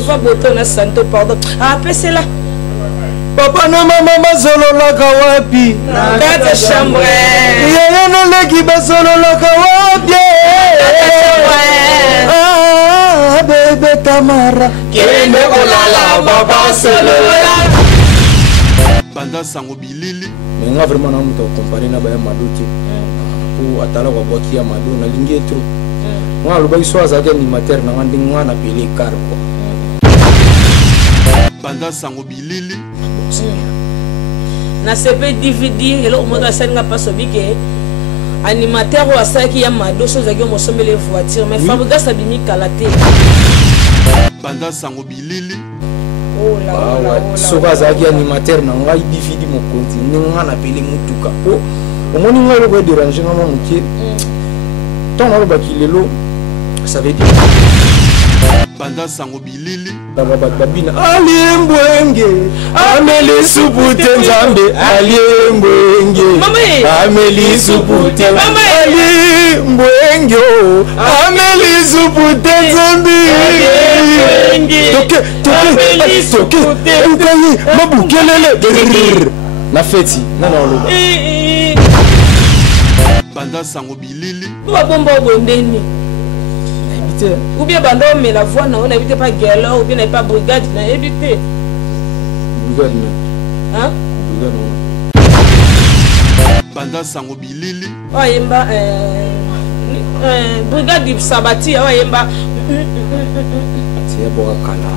va boto na santo pardon. Ah, c'est là. Papa na mama bazololaka wapi na kata chambre yaya no leki bazololaka wapi ah bebe Tamara kende kolala papa solola banda sango bilili mais nga vraiment na muto comparer na ba madoki pour atala kwa boki ya mado na lingi etro nga lobaki so azaki animateur na ngandi nga na pele cargo banda sango bilili na CP DVD elo moto asenga paso bike animateur wa saki ya mado so zaki mo sombele voiture mais fabriga sabini kalate banda sango bilili oh la so azaki animateur na ngai DVD mo konti nga na pele mutuka po omoni nga lo ko déranger nga mokie ton lo bakilelo ça veut dire banda sango bilili babina aliembwenge ameli supute nzambe aliembwenge ameli supute aliembwenge ameli supute nzambe toke ukayi mabukelele na feti nana oloba banda sango bilili ba bombo bondeni ou bien bando mais la voix non on n'habite pas galère ou bien n'est pas brigade n'a évité brigade hein brigade banda sango bilili oh yemba brigade du sabati oh yemba tiens boka kala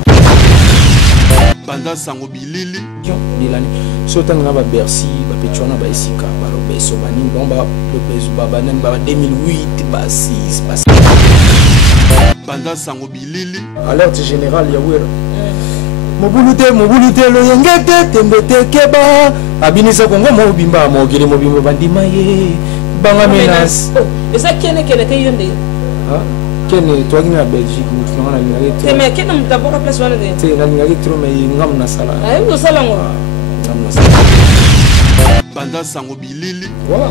banda sango bilili bilani so tanga ba Bercy ba petchona ba isika ba robeso ba ning bomba le bezu baba nan ba 2008 ba 6 ba banda sango bilili alerte générale ya wera mobulute lo yengete tembete keba abinisa kongo mobimba mogele mobimba bandima ye banga menace et ça kene te yonde ah kene toi qui na Belgique mutu na ngari te mais kene mutaboka place wana de te na ngari trop mais ngam na sala ay ngo sala ngo ngam na sala banda sango bilili voilà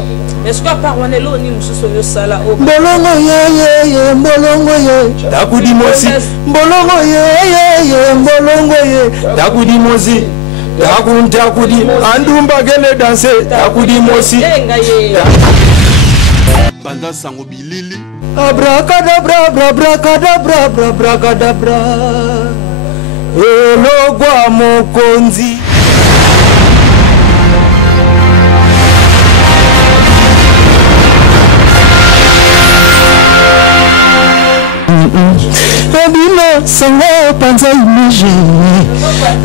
est-ce que par wana lo ni mususo yo sala o bolongo ye bolongo ye takudi mosi bolongo ye bolongo ye takudi mosi takudi andumba gele danse takudi mosi banda sango bilili abracadabra abracadabra elogwa mokonzi Abina sanga panza image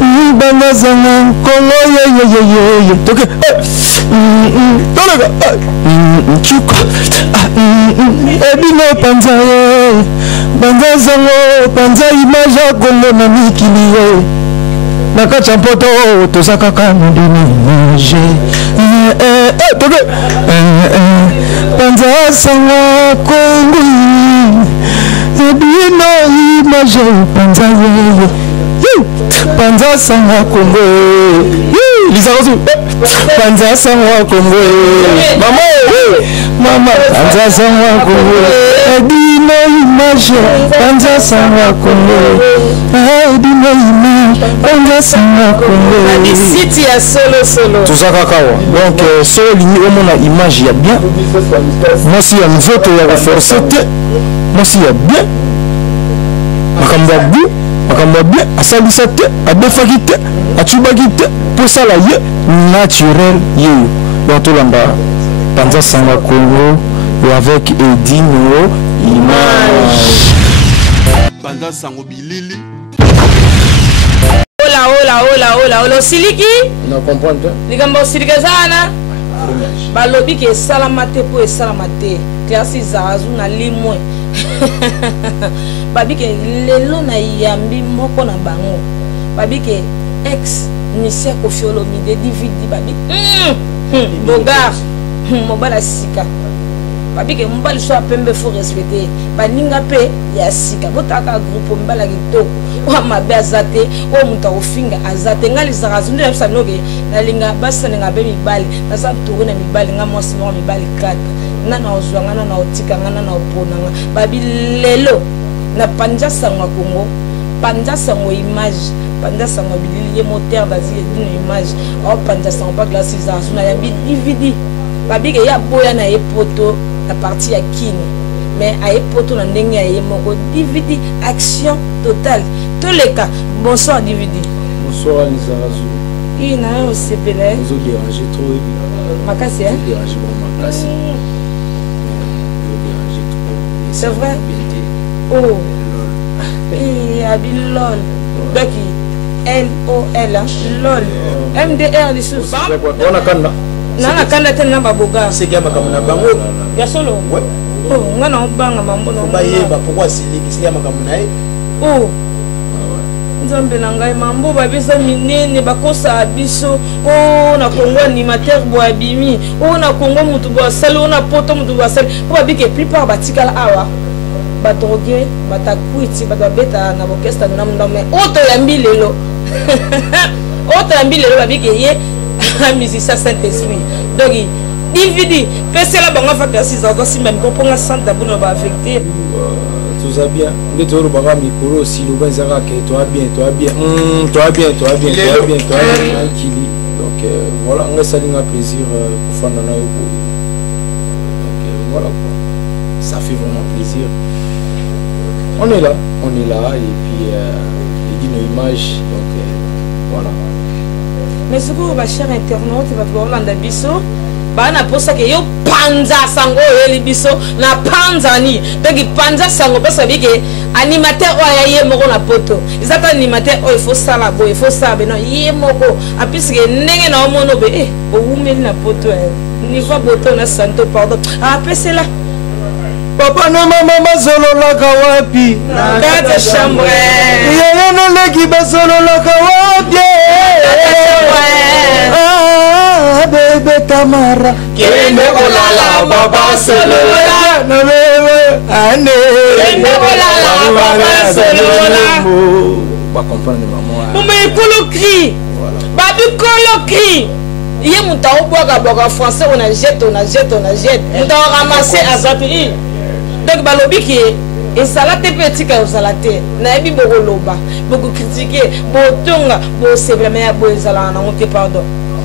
ni bana zanga kongo ye toke tolega chuka abina panza ye banza zanga panza image kongo na mikili ye nakacha poto tosaka kana image toke panza sanga kongo bino image panza ye panza sanga kongo lizarozu panza sanga kongo mama panza sanga kongo bino image panza sanga kongo bino image panza sanga kongo di site ya solo tout ça kakawa donc solo lingi omona image ya bien moi si ya nzoto ya renforcer moi si ya bien makambo bien asalisa te abefaki te atubaki te po sala ye naturel ye donc tolanda panza sanga kongo avec Edino image banda sango bilili ola siliki na comprendre likambo silika sana balobi ke salama te po salama te classe zazu na limwe babike lelo na yambi moko na bango babike ex Nissia Kofiolo mi de DVD babi bogar mobala sika babike mbali so pembe faut respecter baninga pe ya sika botaka groupe mbala kitoko wa mabe azate o muta ofinga azate ngali zarazu ndio yabisa noke na linga basane ngabe mibali na sa tourner na mibali nga mwasi mo mibali 4 nana ozwanga nana otika nana na oponanga babi lelo na panja sangwa Kongo panza sango image panza sango bilili ye moteur d'asie d'une image oh panza sango pas glace zazu na yambi DVD babi ke ya boya na epoto la partie ya kini mais a epoto na ndenge ya ye moko DVD action totale tous les cas bonsoir DVD bonsoir Zazu il na au CPL vous dérangez trop makasi hein dérangez bon makasi c'est vrai oh et abi lol donc LOL lol MDR les sous on a kanda nana kanda tena baboga c'est que makamuna bango ya solo ouais oh ngana obanga mambo no ba yeba pourquoi siliki c'est que makamuna oh nzambe na ngai mambo babisa minene bakosa biso oh na Kongo animateur bo abimi oh na Kongo mutu bo salo na poto mutu bo salo po babike plupart batikala awa badrogué batakwiti badabeta na orchestre na ndame oto ya mbilelo oto ya mbilelo babike ye musicien Saint-Esprit donc DVD pese la bango fa kasi za si même comprendre santa pour ba affecter tout ça bien les toro baba mikoro si le ben zara que toi bien kili donc voilà on reste un plaisir pour faire dans donc voilà quoi ça fait vraiment plaisir on est là et puis il dit nos images donc voilà mais ce que va cher internaute va voir landa biso bana posa ke yo panza sango yeli biso na panzani donc panza sango parce que animateur oya ye moko na poto izata animateur o il faut ça là bo il faut ça beno ye moko apisi ke ndenge na omono be o umeli na poto ni va boto na santo pardon pese là papa na mama bazololaka wapi na kata chambre yeye no leki bazololaka wapi bébé Tamara kende kolala baba solola na bébé ane kende kolala baba solola pas comprendre maman mama ekolo cri babi kolo cri ye muta obwaka français on a jette muta ramasser azapi donc balobi ki esalate petit ka osalate na ebi bokoloba boko critiquer botonga bo seblement ya bo ezala na ngote pardon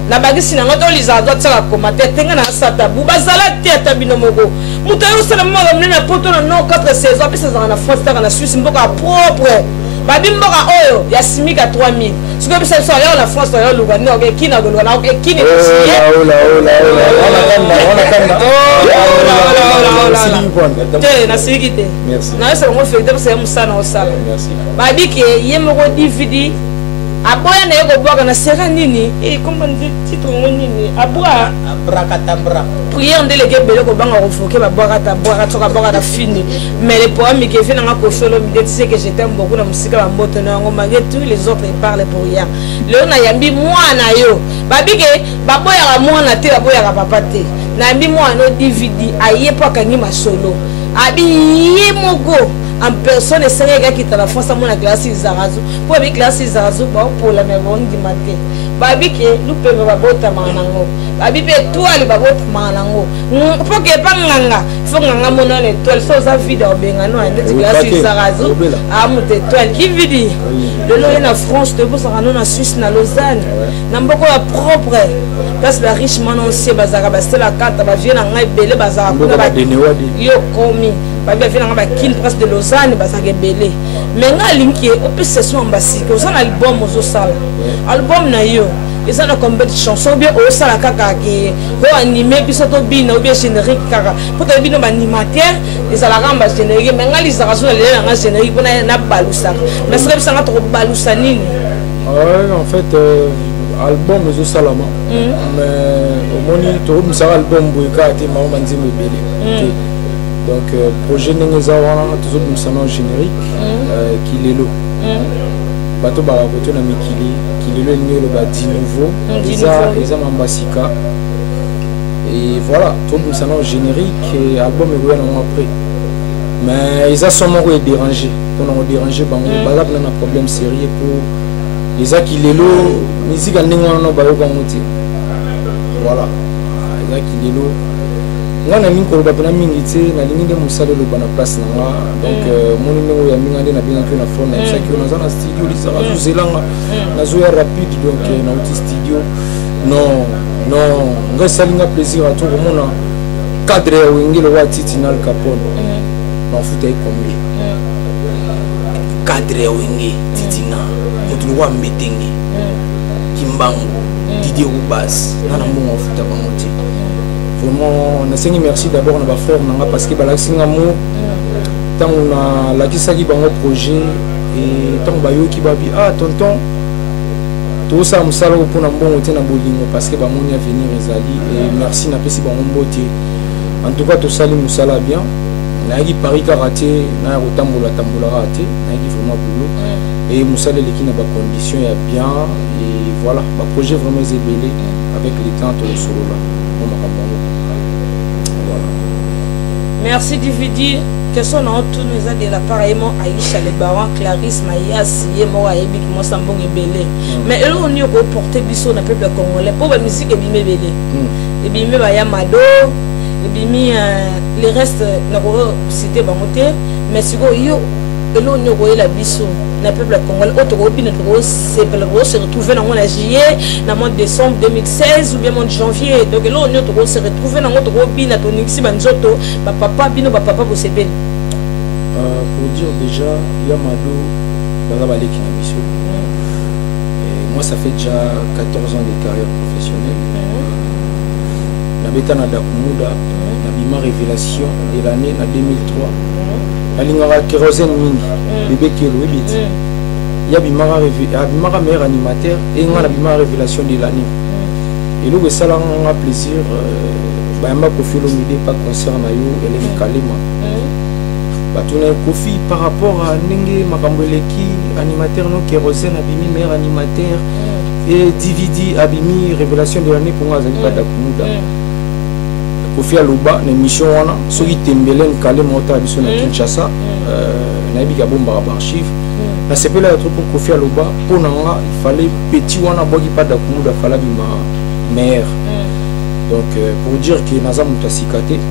na bagisi na ngoto liza doit sala commentaire tenga na sata bu bazala teta bino moko mutayo sala mama na poto na no 4 saisons puis ça na France na Suisse mboka propre babi mboka oyo ya simika 3000 siko bisa so ya la France ya luga no ke kina go na ke kini te na sikite na esa ngo fekte parce que musana osala babi ke yemoko DVD aboya na yego bwaka na sera nini comment dire titre nini aboa abracadabra prière ndele ke bele ko banga ko foke ba bwaka toka bwaka fini mais les poèmes qui viennent nga ko solo mi dit que j'étais beaucoup na musika ba mboto na ngo malgré tous les autres ils parlent pour rien le na yambi mwana yo babi ke baboya ka mwana te baboya ka papa te na yambi mwana no DVD ayepa kangi masolo abi yemoko en personne et c'est gars qui t'a la France à mon classe Zarazu pour avec classe Zarazu pour la même on dit matin babi ke lupe ba bota manango babi pe toi le babota manango pour que pas nganga faut nganga mona l'étoile so za vida obenga no ande classe Zarazu a monter étoile qui vidi le lo na France de vous rano na Suisse na Lausanne na mboko ya propre parce la riche manon c'est bazaka la carte ba vient na ngai belé bazaka ba yo komi babi vient na ba kin presque de Lausanne bazaka belé mais nga linki au plus ce son basike au son album au sala album na yo ils ont combien de chansons bien au sala kaka ki ho animé biso to bina ou bien générique kaka pour te bino animateur ils ala ramba générique mais nga lisa raso le nga générique bona na balusa mais c'est ça nga to balusa nini en fait album au salama mais au moni to ça album boyka te ma manzimo belé donc projet nengezawa toujours nous salon générique qui est là bato ba koto na mikili kilelo ngelo ba di nouveau isa mambasika et voilà tout nous salon générique et album est ouais non après mais ils a sûrement dérangé on a dérangé bango balab na problème sérieux pour les a kilelo musique ndenge wana ba yo kangote voilà ils a kilelo nga na lingi koloba pena mingi te nalingi nde mosala eloba na place na nga donc moni ndenge oyo ya minga nde nabengaki yo na fond nayebisaki yo naza na studio lisaka azozelanga nazoya rapide donc nauti studio non nga esalinga plaisir ato komona cadre ya wengele wa titi na Capone nafuta ekombi cadre ya wenge titina motu wa mbetenge kimbango Didier Roubas nana mbongo afuta bango te vraiment nasengi merci d'abord na bafrère nanga parce que balakisi nga mo ntango nalakisaki bango projet et ntango bayoki babi tonton tosala mosala oyo mpona mbongo te na bolingo parce que bamoni avenir ezali et merci napesi bango mbote en tout cas tosali mosala bien nayaki Paris kaka te naya kotambola te nayaki vraiment boulot et mosala eleki na bacondition ya bien et voilà baprojet vraiment ezebele avec le temps tolosolola mo makambo yango voilà. Merci Dividi. Question na tout nous a de la pareillement Aïcha les barons Clarisse Mayas yemo ayebi ki mo sambong ebele mais elo on y ko porter biso na peuple congolais pour la musique ebimé belé ebimé ba ya mado ebimi les restes na ko cité bangote mais siko yo elo on y ko la biso na peuple congolais autre ko bina ko se retrouver dans la juillet na mois de décembre 2016 ou bien mois de janvier donc elo on y ko se retrouver dans autre ko bina to nixi banzoto ba papa bino ba papa ko sebeli. Pour dire déjà, Yamado, Balabaleki Nabiso. Moi, ça fait déjà 14 ans de carrière professionnelle. Nabeta Nadakumuda, Nabima Révélation de l'année 2003. Nalingara Kérosène Mini, bébé Kero, Yabimara meilleur animateur et Nabima Révélation de l'année. Et là, ça a plaisir. Bayamba Kofilo Mide, pas concert Nayo, Hélène Kalema. Batuna Kofi par rapport à Nenge Makambeleki, animateur non Kérosène, Abimi meilleur animateur et DVD Abimi révélation de l'année pour moi Zalipa Dakumuda. Kofi Aloba, une émission wana, soki Tembelen Kalem Mota Abiso na Kinshasa, Naibi Gabomba archive. Na sepela ya pour Kofi Aloba, pour nanga il fallait petit wana bogi pas Dakumuda, fallait bima meilleur. Donc pour dire que Naza Mutasikate.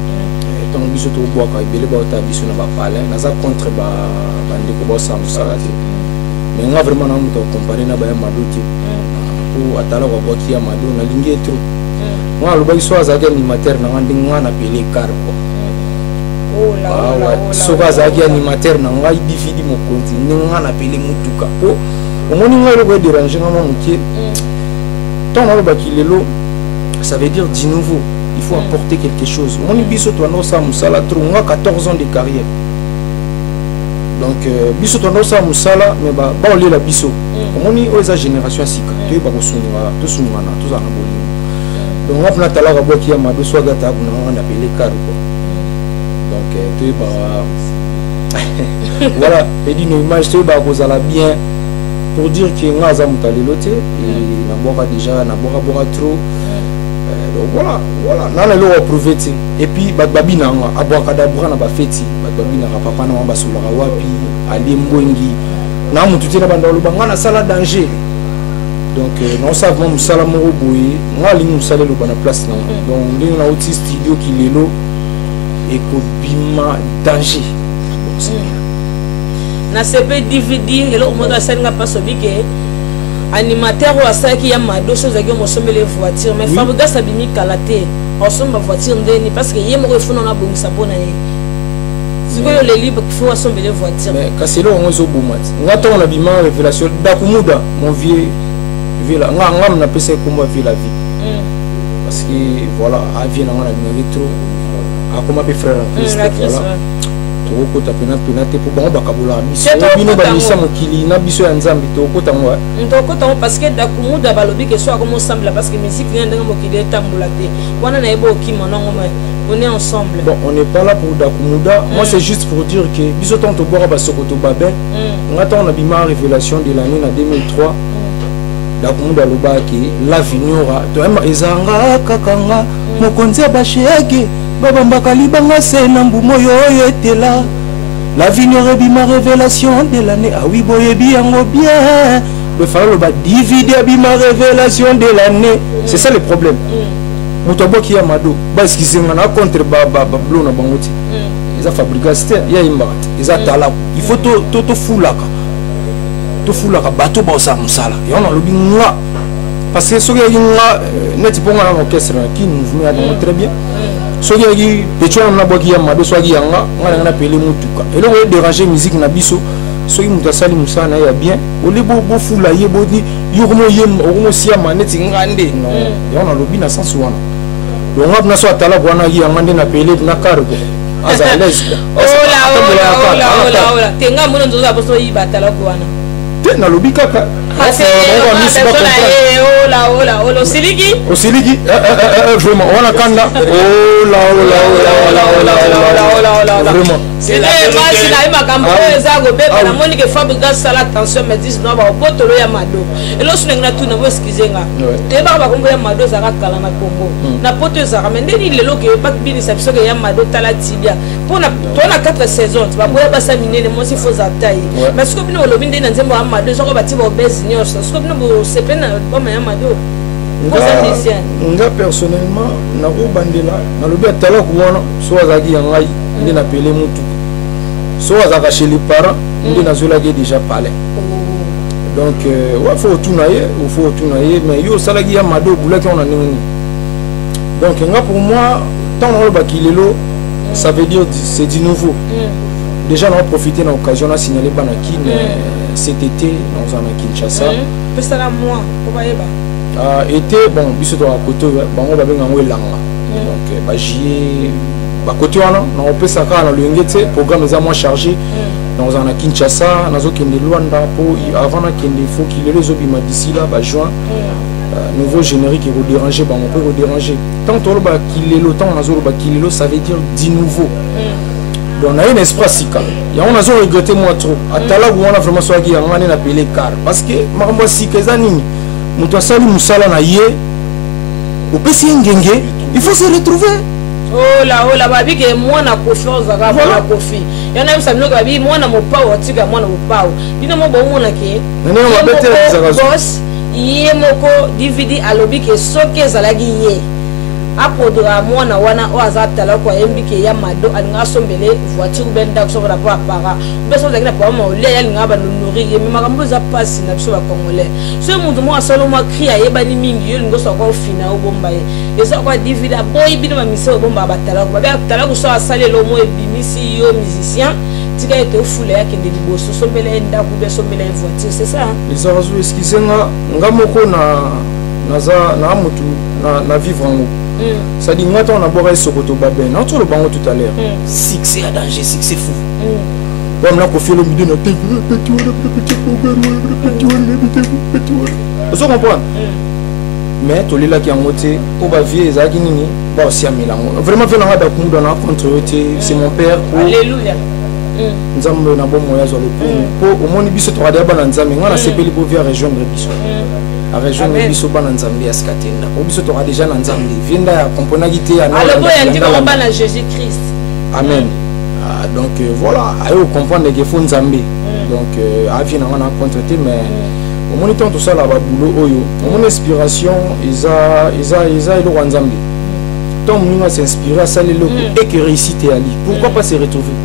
Tant biso to boaka ibele ba ta biso na ba pala naza contre ba ndeko ba sa musala te mais nga vraiment na muto comparer na ba ya madoki pour atala ko boki ya mado na lingi trop nga lo ba iso azaki animateur na ngandi nga na pele karko oh la so ba azaki animateur na nga DVD mo konti nga na pele mutuka po omoni nga lo ko déranger nga mokie tant na lo ba kilelo ça veut dire du nouveau. Il faut apporter quelque chose. Mon biso to no sa musala trop 14 ans de carrière. Donc biso to no sa musala mais ba ole la biso. Moni oza génération sika. Tu ba kosunga, to sunga na to za na boli. Donc on a tala ka boki ya mado so gata kuna on appelé car quoi. Donc tu ba voilà, et dit une image tu ba kozala bien pour dire que ngaza mutalelote et na boka déjà na boka trop. Voilà, nana lo prouvé et puis babi na nga abwakada bwana ba feti babi na papa na ba sola wapi ali mbongi na mutu tena banda lo bangana sala danger donc non savons musala mo boye nga lingi musala lo bana place na donc ndenge na outil studio ki lelo et ko bima danger na CP DVD elo mo da senga paso bike animateur ou asaki ya mado chose que mo sombele voiture mais fabriga sabimi kalate on somba voiture ndeni parce que yemo ko funa na bongisa bona ye siko yo le libre qu'il faut sombele voiture mais kaselo on zo bomati ngato on a bima révélation Dakumuda mon vieux vila ngam na pese ko mo vila vie parce que voilà a vie na ngana na trop a comme mes frères en Christ voilà toko tapena penate pour bon bakabola biso bino ba misa mokili na biso ya nzambi toko tango parce que Dakumuda balobi que soit comme ensemble parce que musique vient de mokili tambola te wana na ebo ki monongo on est ensemble bon on n'est pas là pour Dakumuda moi c'est juste pour dire que biso tanto boka ba sokoto babe ngata on a bima révélation de l'année na 2003 Dakumuda loba ki la vignora to ezanga kakanga mokonzi ba shege Baba Mbakali banga se nambu moyo etela la vignore bima révélation de l'année ah oui boye biango bien le fallait le ba divider bima révélation de l'année c'est ça le problème moto aboki ya mado baskisenga na contre blo na bango ti eza fabricacité ya imbaka eza tala il faut to fulaka bato baosala mosala yango nalobi nga parce que soki yaki nga neti mpo nga na orchestre na kini mouvement ya bango très bien soki yaki petio na bwaki ya mado soki yanga nga nanga napele mutuka eloko edéranger musique na biso soki moto asali mosala na ye ya bien ole bofula ye bodi yokomosiyama neti nga nde yango nalobi na sens wana donc nga mpona so atala kwana ki yanga nde napele na kare ko aza à l'aise tenga mona nzoza boso yiba atala kwana te nalobi kaka osiliki vraiment wana kanda vraiment masi na ye makambo oyo eza kobeba namoni ke fabrika sala attention mais dis no babotolo ya mado eloso ndenge natuna bo eskize nga toyebaka bakombo ya mado ezalaka kala na kongo na poto ezalaka mais ndeni lelo ke bakibinisa biso ke ya mado tala tibia mpona tona 4 saison baboya basa minene mosi fo za taille mais siko bino olobi ndeni na nzembo ya mado ezoko bati baobese nyonso siko bino bosepe na boma ya mado nga personnellement nakobandela nalobi atala kuwana so azalaki ya ngai nde napele mutuka so azalaka chez les parents nde nazolaki déjà palais donc faut otuna ye mais yo osalaki ya mado obulaki wana ndenge nini donc nga pour moi ntango nalobaki lelo ça veut dire c'est du nouveau déjà on a profité na occasion na signaler bana kine cet été dans un Kinshasa pesala moi ko bayeba été bon biso to akoto bango babenga ngo elanga donc bajie bakoto wana na opesaka na lengete programme eza moins chargé dans un Kinshasa nazokende Luanda pour avant na kende faut qu'il les obima d'ici là ba juin nouveau générique et déranger bango peut déranger tant to ba kilelo tant nazolo ba kilelo ça veut dire du nouveau donc na un espace sika ya on azo regretter moi trop atala wana vraiment so aki yanga na pele car parce que makambo sika eza nini moto asali musala na ye opesi ngenge il faut se retrouver ola babi ke mwana confiance aka mwana kofi yana bisa mnoka babi mwana mopao atika mwana mopao bino mo bomona ke boss ye moko DVD alobi ke soki ezalaki ye apodora mwana wana o azatala kwa yembike ya mado alinga sombele voiture benda kusobola po apara beso zakina pa ma ole ya linga ba nuri ye makambo za passe na biso ba congolais so mutu mo asolo mo cria ye bani mingi yo lingo so kwa fina o bomba ye esa kwa DVD boy bino ma mise o bomba batala ko ba batala ko so asale lo mo ebimisi yo musicien tika ete ofula ya kende liboso sombele enda ku beso sombele voiture c'est ça les arazo eskisenga ngamoko na mutu na vivre en ça dit moi on a boire Sokoto Babel non tout le bango tout à l'heure succès à danger succès fou on a confié le milieu de vous comprenez mais tout les là qui en moté au bavier ezaki nini ba aussi amela vraiment fait na da ku dans la contre c'est mon père alléluia nzambe na bon moya zo le pour au monde biso to rada ba na nzambe ngana sepeli pour via rejoindre biso a rejoindre biso bana nzambe askatenda obiso to déjà na nzambe vinda ya compona gité ya alors boy andi ko bana Jésus Christ amen donc voilà ayo comprendre que faut nzambe donc avi na ngana contreter mais au moment tout ça là ba boulot oyo mon inspiration isa ilo nzambe tant nous s'inspirer à ça le et que réussite ali pourquoi pas se retrouver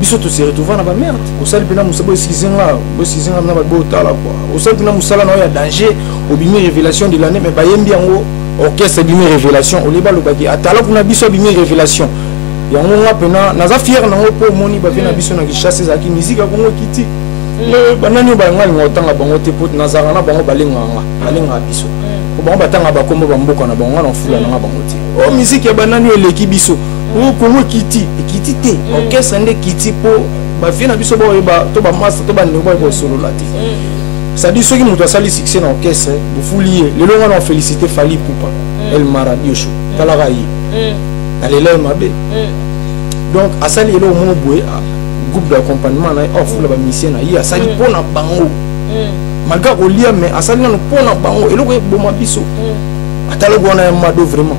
biso to se retrouver na ba merde osali pena musabo esizinga na ba botala quoi osali pena musala na ya danger obimi révélation de l'année mais bayembi yango orchestre bimi révélation oleba lobaki atala kuna biso bimi révélation yango nga pena naza fier na ngo po moni ba vena biso na Kinshasa za ki musique kongo kiti le banani ba ngali ngotanga bango te pot nazara na bango balenga biso ko bango batanga ba kombo ba mboka na bango na fula na bango te o musique ya banani eleki biso o kongo kiti te orchestre nde kiti po ba vena biso ba ba to ba master to ba ndeko ba solo la te ça dit ceux qui montent à salir succès dans l'orchestre vous fouliez les longs on a félicité Fali Poupa El Maradiocho Talaraï allez là mabé donc à salir le moment boué groupe d'accompagnement na offre la mission na ya sali pona bango malgré au lien mais à salir no pona bango et le ko boma biso atalo gona mado vraiment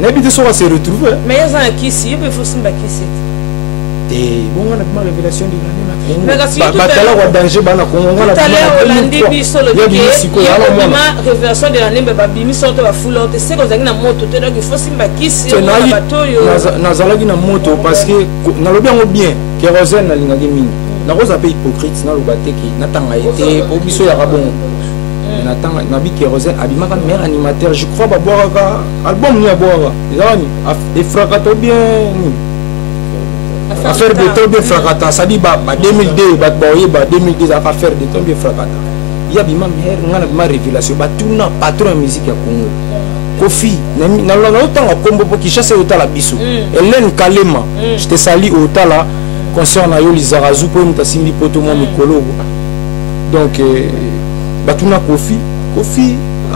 n'habite so va se retrouver mais il y a un qui si il faut simba qui c'est et bon on a ma révélation de l'année Mais parce que batala wa danger bana Congo tout à l'heure Olandi biso le biki ya vraiment révélation de l'année babimi sorte ba full out c'est que na moto te donc il faut simba kisi na bato yo nazalaki na moto parce que na lobi yango bien kérosène na lingaki mingi na koza pe hypocrite na loba te ki na tanga été po biso ya rabon na tanga na bi kérosène abimaka meilleur animateur je crois ba boaka album ni aboaka ezani et frakato bien affaire de temps bien fracata ça dit ba 2002 ba boye ba 2010 affaire de temps bien fracata ya bima meilleur ngana ma révélation ba tuna patron musique ya Congo Kofi na la otanga kombo po Kinshasa otala biso Hélène Kalema je te salue otala concert na yo Lizarazu po mtasimbi poto mo mikolo donc batuna Kofi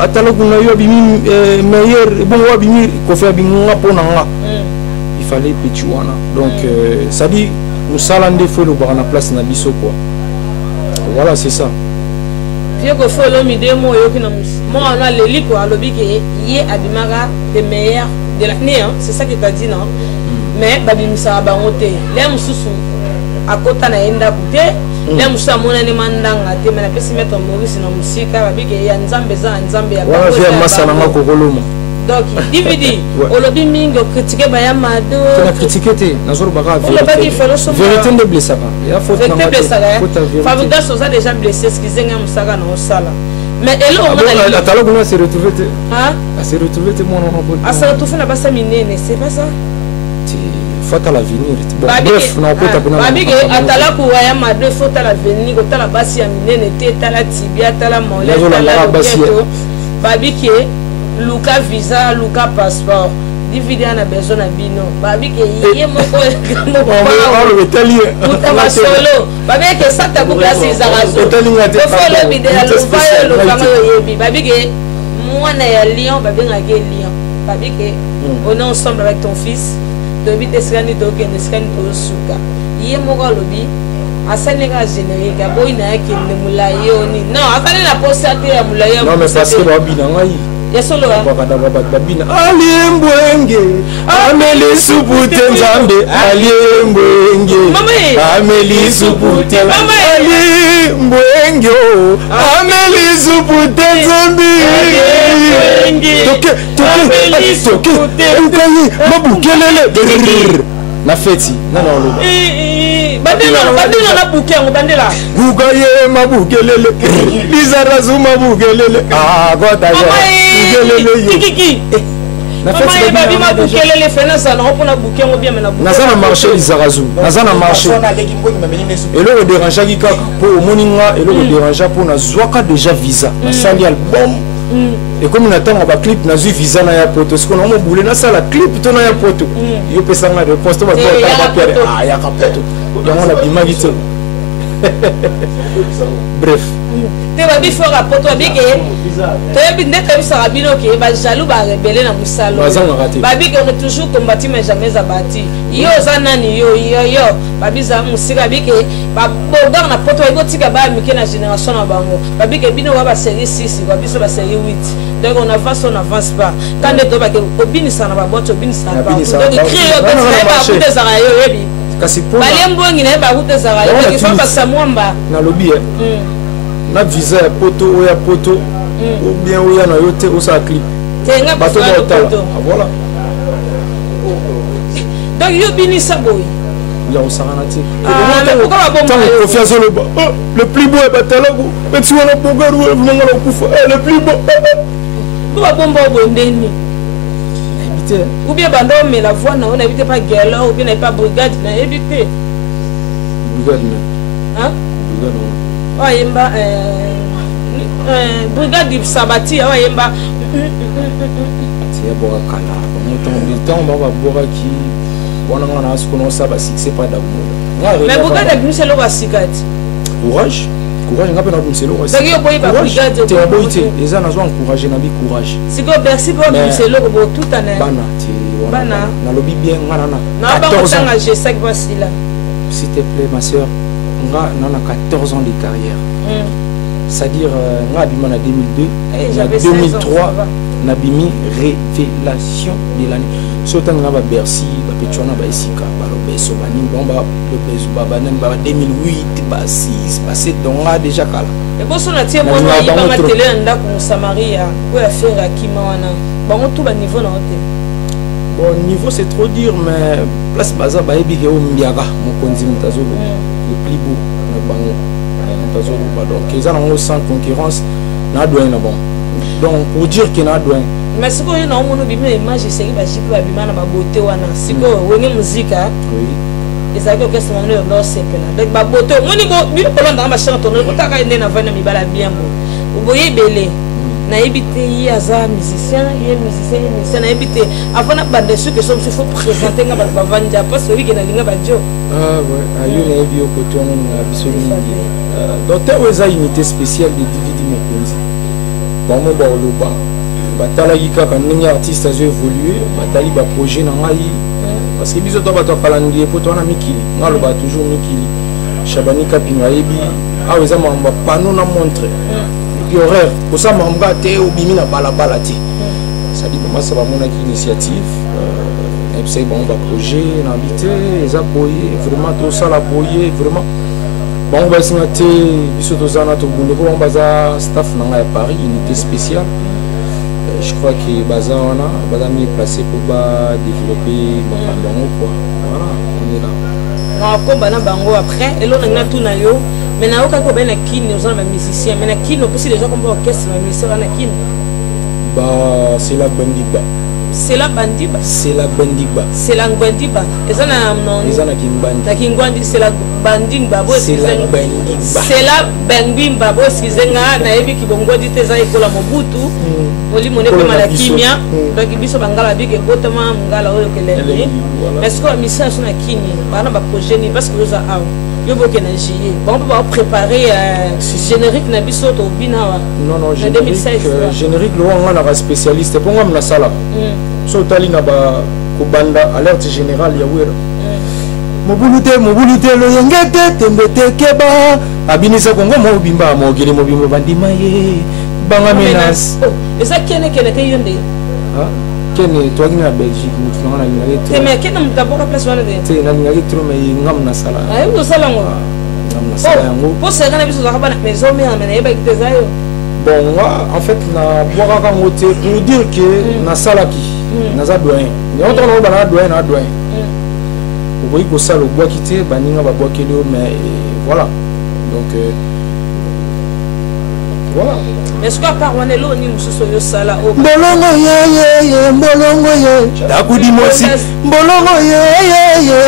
atala kuna yo bimi meilleur bon wa bimi Kofi abinga pona nga il fallait Pichuana donc ça dit nous salande faut le voir na place na biso quoi voilà c'est ça Vieux que faut l'homme démo yo kina moi on a le liko alobi ke yé abimara le meilleur de l'année hein c'est ça que tu as dit non mais babimisa bangote les mususu akota na enda kute les mususu amona ne mandanga te mais na pesi mettre Maurice na musika babike ya nzambe za nzambe ya voilà vient masana makokolomo donc DVD olobi mingo critiquer baya mado tu as critiqué te nazoro baka vérité ne blessa pas il y a faute na blessa Fabriga Sosa déjà blessé excusez nga musaka na osala mais elo on a atalo kuna se retrouver te hein a se retrouver te mon nom a se retrouver na basa minene c'est pas ça faut à l'avenir bon bref na kota kuna babike atala kuwa ya mado faut à l'avenir kotala basi ya minene te tala tibia tala molette tala baketo babike Luka visa, Luka passeport. DVD a besoin de bino. Babi que yé moko moko solo. Babi que ça ta boucle c'est zarazo. Faut le bidé à l'ouvrir le kama yebi. Babi que moi na ya Lyon, babi ngake Lyon. Babi que on est ensemble avec ton fils. Dobi tesani to ke nesani to suka. Yé moko lobi. Asanega générique aboy na ke mulaye oni. Non, afale la posate ya mulaye. Non mais parce que babi na ngai. Yesolo babina aliembwenge ameli supute nzambe aliembwenge ameli supute aliembwenge ameli supute nzambe toke ukayi mabukelele na feti nana oloba bandela na bouquet on bandela ukaye mabukelele Lizarazu mabukelele gota ya kiki na fête babi mabukelele fenasa na opona bouquet mo bien mais na bouquet nazana marché Lizarazu nazana marché et le dérangeant qui kaka pour moninga et le dérangeant pour na zwaka déjà visa na sali album et comme on attend on va clip na zu visa na ya poto ce qu'on a boulé na sala clip to na ya poto yo pesa nga de poste ba ta ya kapoto yango na bimagite bref te babi fora poto abike te bi ndete bisara bino ke ba jaloux ba rebelle na musalo babi que on est toujours combattu mais jamais abattu yo zanani yo babi za musika bike ba bogar na poto ego tika ba mike na génération na bango babi que bino wa ba série 6 babi so ba série 8 donc on avance pas quand de to ba ke obini sana ba boto obini sana ba donc créer yo ba ba zara yo yebi kasi pour balembongi na ba route zara yo il faut pas ça mwamba na lobby na visa ya poto ou ya poto ou bien ou ya na yote ou ça clip tenga bato poto voilà donc yo bini saboy ya osanati mais pourquoi ba bomba confiance le plus beau est batalago mais tu on a bogaru ngala kufa le plus beau ba bomba bondeni ou bien bando mais la voix na on habite pas guerre ou bien pas brigade na éviter brigade hein yemba brigade du sabati yemba c'est boka kala temps ba boka ki bona ngana asko ça ba succès pas d'amour mais brigade du c'est le wasikati courage ngape na kumselo kwa sababu boy ba brigade te boite eza nazo encourager na bi courage siko merci pour kumselo ko tout année bana na lobby bien ngana na 14 ans j'ai 5 mois là s'il te plaît ma sœur nga nana 14 ans de carrière c'est-à-dire nga bima na 2002 na 2003 na bimi révélation de l'année Surtout dans la Bercy, Pétuana, Baïsika, Balobeso, Banim, Bomba, Lobezo, Babanem, 2008, 6, 7, donc là déjà Kala. Et pour son attirer, moi, il va ma télé en date pour Samaria, pour faire à Kimawana. Bon, tout bas niveau dans le bon, niveau c'est trop dur, mais place Baza, Baïbi, Mbiaga, mon conzi, Moutazolo, le plus beau, le Bango, Moutazolo. Donc, ils ont sans concurrence, n'a douane, bon. Donc, pour dire qu'il n'a douane. Mais si vous avez une image, c'est que je peux abîmer ma beauté. Si vous avez une musique, ils ont que c'est un peu simple. Donc, ma beauté, moi, je suis dans ma chambre, je suis bien. Vous voyez, belé. Naïbité, Yaza, musicien, musicien, naïbité. Avant de battre dessus, que il faut présenter un Bavanja, parce que lui, il a une badjo. Ah, ouais, il y a une côté, on a absolument. Donc, il y a une unité spéciale de DVD Mokonzi. Bon, moi, je suis batali kaka ndenge artiste azo évoluer batali ba projet na ngai parce que biso to bato calendrier po to na mikili ngalo ba toujours mikili Shabani Kapinga yebi a eza mamba panneau na montre et horaire pour ça mamba te obimi na balabala ti ça dit comment ça va mon initiative et puis bon ba projet na habité eza boyer vraiment tout ça la boyer vraiment bon ba sinate biso to zana to bunde ko baza staff na ngai à Paris unité spéciale. Je crois que Baza a mis placé pour développer Bango quoi. Voilà, on est là. On a Bango après et là on a tout na yo. Mais na oka ko ben na kin nous avons musicien mais na kin on peut aussi déjà comme orchestre na musicien na kin. Bah c'est la bandiba. C'est la bandiba. C'est la bandiba. C'est la bandiba. Et ça na non. Ils en a kimbandi. La kingwandi c'est la bandimba bo c'est la bandiba. C'est la bandimba bo skizenga na yebi ki bongo dit eza ekola mobutu. Oli mone pe malakimia. Donc biso bangala bike gotama ngala oyo kelenge. Est-ce que la mission sur na kini bana ba projet ni parce que nous a yo boke na jier. Bon on va préparer générique na biso to binawa. Non générique lo on a spécialiste pour ngam na sala. So tali na ba ko banda alerte générale ya wera. Mobulute lo yengete tembete keba abinisa kongo mo bimba mo gele mo bimba bandima ye banga menace. Et ça kene te yonde. Ah kene to ngina Belgique mutu na ngina to. Mais kene mutabo ka place wana de. Te na ngina to mais ngam na sala. Ay mo sala ngo. Ngam na sala ngo. Po se kana biso za bana maison mais amena yeba kitezayo. Bon moi en fait na boka ka ngote pour dire que na sala ki naza doyen. Ni on tona bana doyen na doyen. Oui, pour ça, le bois quitté, Baninga va boire qu'il mais voilà. Donc, voilà. Est-ce qu'à part on est là, on est sur le sala Bolongo ye, Bolongo ye. Takudi mosi. Bolongo ye,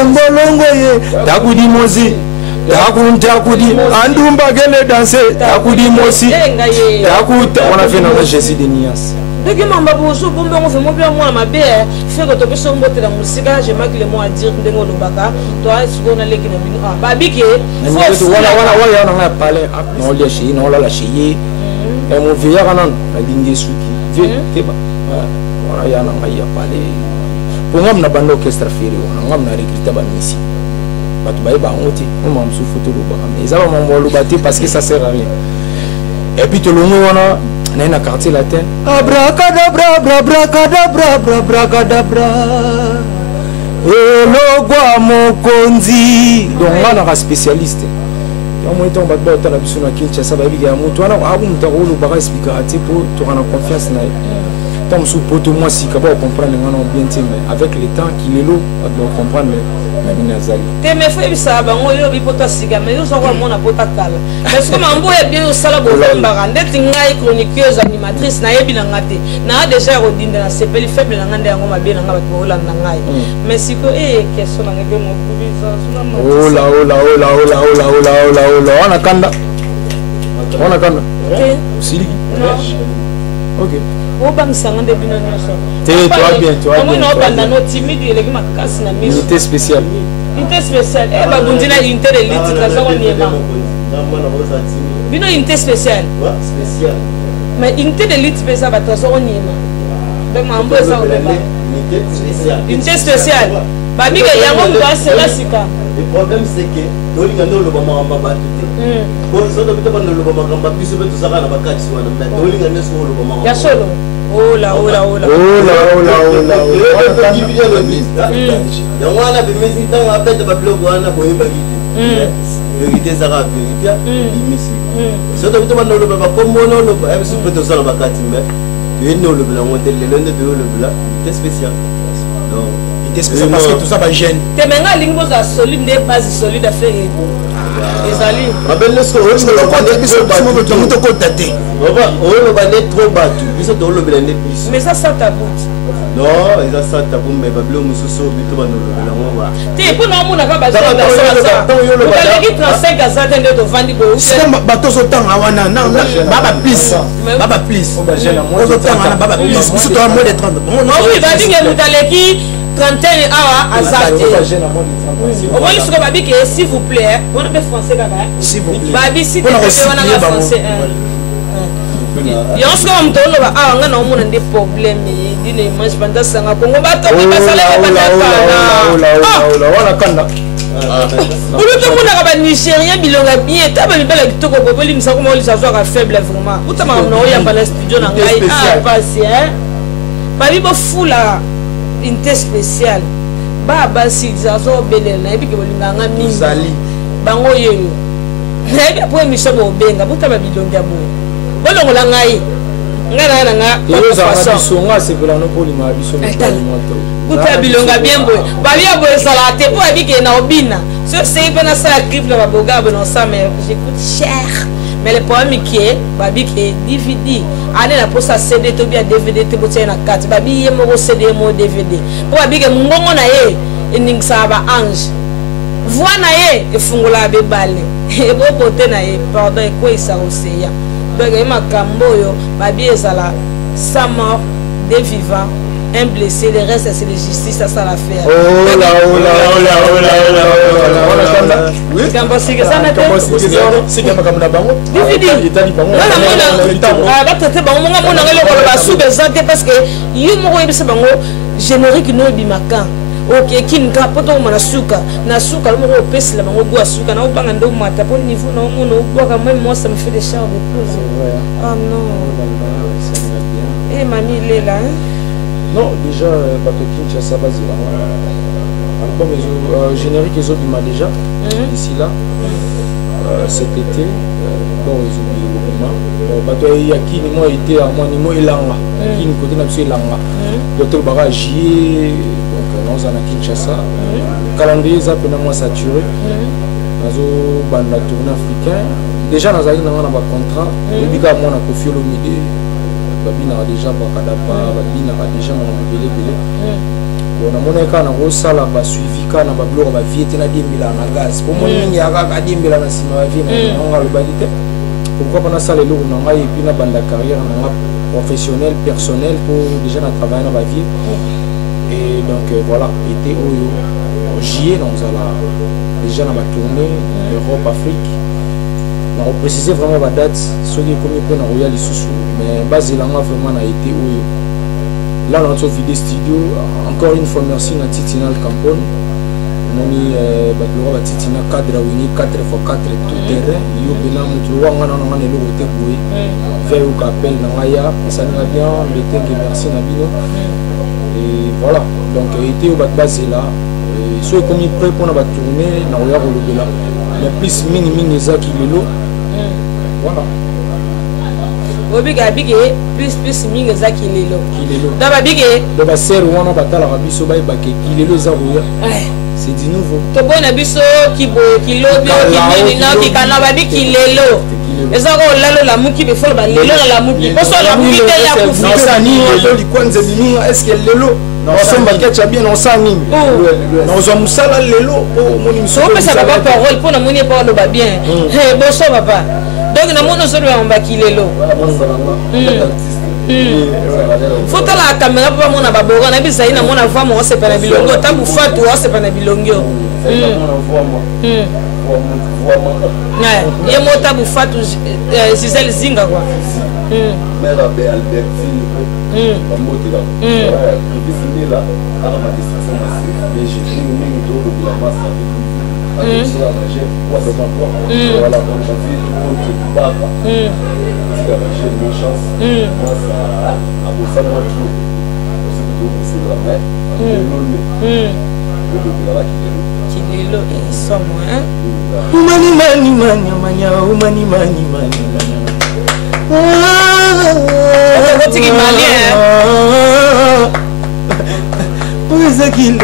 Bolongo ye. Takudi mosi. Takudi. Andumba gele danser. Takudi mosi. Takuta. On a fait notre Jésus de Nias. Donc, je suis moi, ma belle, faire que tu puisses monter la musique, j'ai mal les mots à dire, de nous, le baca, toi, tu vas aller qui n'est pas babique. Voilà, on a parlé, on l'a chez, on l'a lâché, et mon vieillard en la ligne des sous qui vient, voilà, il y a parlé. Pour moi, on a un orchestre ferré, on a recruté ma mission. Tu vas y avoir un outil, on m'a mis photo de bac, mais ça va m'envoyer le bâti parce que ça sert à rien. Et puis, tout le monde, on a. On a un quartier latin. Abracadabra, abracadabra, abracadabra. Et le gua mokonzi. Donc, on a un spécialiste. On a un batteur qui a besoin de Kinshasa. On a un expliquer pour avoir confiance. Tant que pour moi, si on comprend bien, avec le temps qu'il est là, on doit comprendre. Te me foi bisa bango yo bipota siga mais yo so kwa mona pota kala parce que mambo ya bien osala bolamba ndeti ngai chroniqueuse animatrice na yebi na ngate na déjà rodinde na sepeli faible na ngande yango mabe na ngaba ko landa ngai mais siko question na ngebe mo kubisa suna mo ola ona kanda siliki OK o bang sangande bino nyoso te toi bien moi no banda no timide le ma kasi na miso unité spéciale e ba bundina unité de lutte kaza ko niema bino unité spéciale mais unité de lutte pesa ba toso ko niema donc mambo esa ko ba unité spéciale babi ke yango muto asela sika. Le problème c'est que tolinga ndo loba mamba batute. Ko soto bito bando loba mamba biso beto saka na bakati wana mais tolinga ndo so loba mamba. Ya solo. Oh là. Ya wana bimisi tanga apete ba blog wana boyeba kiti. Vérité saka vérité bimisi. Soto bito bando loba ba komono loba biso beto saka na bakati mais yendo loba ngote lelo ndo loba c'est spécial. Donc spécial parce que tout ça va gêne. Te menga lingbo za solide des bases solides à faire. Ezali. Rabel lesko o le côté biso to muto ko daté. Baba, o lo bané trop battu. Biso to lo belende biso. Mais ça ta bout. Non, ils a ça ta bout mais bablo musoso bito bano lo belango wa. Te pour non mona ka ba ça. Vous allez 35 à ça de vandi go. C'est bateau so tanga wana na baba please. Baba please. O so tanga baba please. Biso to moins de 30. Non oui, va dire que mutaleki 31 à Azate. Au moins, ce que Babi, s'il vous plaît, on a fait français là-bas. S'il vous plaît. Babi, si tu veux, on a français. Il y a un second moment, on a des problèmes. Il y a des manches pendant ça. On va tomber parce que on a un Nigérien, bilonga bien. Tu as bien avec tout le monde, il me semble que ça soit faible vraiment. Où tu m'as envoyé à la studio dans le ah, passé, hein. Babi, il faut là. Une test spéciale baba si zazo belela ebi ke bolinganga mingi sali bango yeyo ebi po emission bo benga buta ba bilonga bo bolongola ngai ngana nga yo za biso nga se belano polima biso buta bilonga bien bo babi abo sala te po ebi ke na obina so c'est pas na sala clip la boga bo non ça mais j'écoute cher. Mais le problème est babi que DVD année la pour ça CD to bien DVD te botia na carte babi ye mo CD mo DVD ko babi ke ngongo na ye ening saba ange voix na ye efungula be bale e bo bote na ye pardon ko isa oseya donc e makambo yo babi ezala sa mort des vivants un blessé le reste c'est la justice ça l'affaire oh là oui quand parce que ça n'a pas c'est que makamuna bango DVD itali bango ah ba tete bango monga mona ngelo ko ba sous bezante parce que yo mo ko yebisa bango générique no bimaka OK kin ka poto mo na suka mo ko pesi la bango go suka na obanga ndo mata po niveau na mo no go ka même moi ça me fait des chars de pause ah non eh mamie il est là hein? Non, déjà, Bato Kinshasa base album générique ils ont déjà d'ici là cet été bon ils ont bon Bato Yakini moi été à moi niveau Elanga Yakini côté na biso Elanga côté bara J donc nous en Kinshasa calendrier ça peut moi saturé nazo banda tourner africain déjà nous avons un contrat depuis que moi na Koffi Olomide babina déjà bakadapa babina déjà mobile bon na mona kana ko sala ba suivi kana ba blog ba viete na dimbila na gaz pour moi mingi aka dimbila na sima ba vie na ngalo balite pourquoi pas na sala le na ngai puis na banda carrière na professionnel personnel pour déjà na travailler na ba vie et donc voilà été oyo juillet nous allons déjà na ba tournée Europe Afrique on préciser vraiment la date ce qui est comme pour na Royal Isusu mais basé là vraiment a été où là dans notre vidéo studio encore une fois merci à Titina Campon moni batlo ba Titina cadre wini 4x4 tout terrain yo bena mutu wanga na ngana le côté boui fait au appel na ngaya ça n'a bien mettez merci na bino et voilà donc été au basé là soit comme il prêt pour na ba tourner na Royal Olobela mais plus mini ça qui le voilà obiga bige plus mingi za kilelo daba bige daba ser wana batala biso bay bake kilelo za ruya c'est du nouveau to bona biso kibo kilobi kinini na kikana ba bikilelo eza ko lalo la muki be folo ba lelo la muki poso la muki te ya kufu non ça ni li kwanze ni est-ce que lelo non ça mba ketcha bien non ça ni non zo musala lelo o moni miso so pesa ba parole pour na moni parole ba bien boso papa donc na mono so ba kilelo faut la caméra pour mon ababora na bisa ina mona femme on se pena bilongo tabu fatu on se pena bilongo ye mo tabu fatu Gisèle Zinga quoi mère Albertine bamote là puis là à la distraction mais j'ai dit nous de la masse avec ça j'ai quoi de ma voilà donc j'ai vu tout le baba j'ai une chance moi ça a bossé moi tout c'est la mère Kilelo et somo hein Umani mani mani mani umani mani mani Tiki malien Où est-ce qu'il est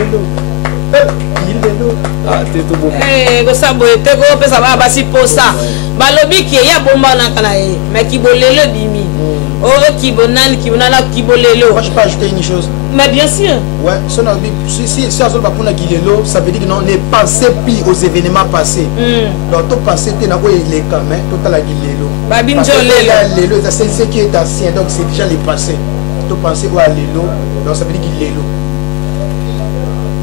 ah t'es tout beau ko sabo te ko pesa ba basi posa balobi ki ya bomba na kana e mais ki bolelo bimi oh ki bonana ki bolelo. Moi je peux ajouter une chose. Mais bien sûr. Ouais, si Azol va prendre Gilelo, ça veut dire que non, ne pensez plus aux événements passés. Donc tout passé t'es na ko les camins, tout à la Gilelo. Babinjo lelo. C'est ce qui est ancien, donc c'est déjà les passés. Tout penser au Lelo, donc ça veut dire Gilelo.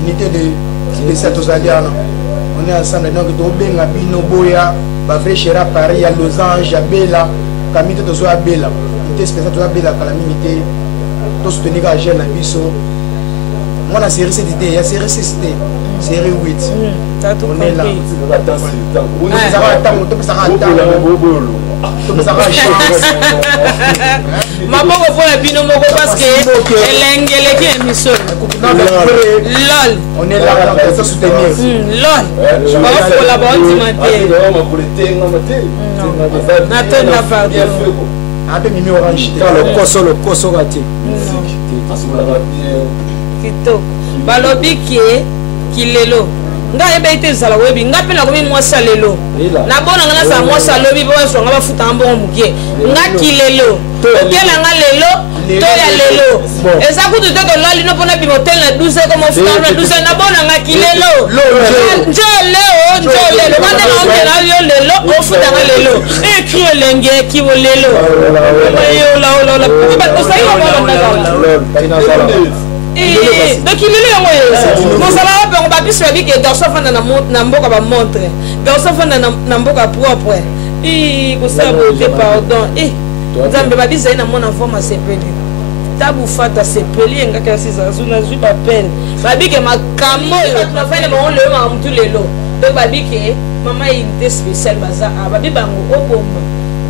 Unité de spécial tous alliés. On est ensemble donc to benga bino boya, ba vrai chéra Paris à Losange, à Bella, Camille to à Bella. Unité spéciale to à Bella calamité. To soutenir à jeune abisso. Moi la série c'était il y a série c'était série 8. On est là. Ça va attendre, tout ça va attendre. Ma bongo pour la bino moko parce que elengele qui émission. Lol. On est là pour se soutenir. Lol. On va collaborer dimanche. Nathan n'a pas bien fait. Un peu mimi orange. Le koso raté. Kito. Balobi qui lelo. Nga ebe ite zala webi nga pena ko mi mwasa lelo na bona nga sa mwasa lobi bo so nga bafuta ambo mukie nga kilelo okela nga lelo to ya lelo eza kutu to lali no pona bi hotel na 12 ko mo futa na 12 na bona nga kilelo njo lelo kande na onde na yo lelo o futa nga lelo e krio lenge ki bo lelo yo la ba to sai ko na donc il est là mon salaire on va plus faire que garçon fanda na mboka ba montre garçon fanda na mboka propre ko ça beauté pardon nzambe ba bisa na mon enfant ma sepeli tabu fata sepeli ngaka sisa zuna zui ba peine ba bike makamo na fane ba on le ma mtu lelo donc ba bike mama il était spécial baza ba bibango oboma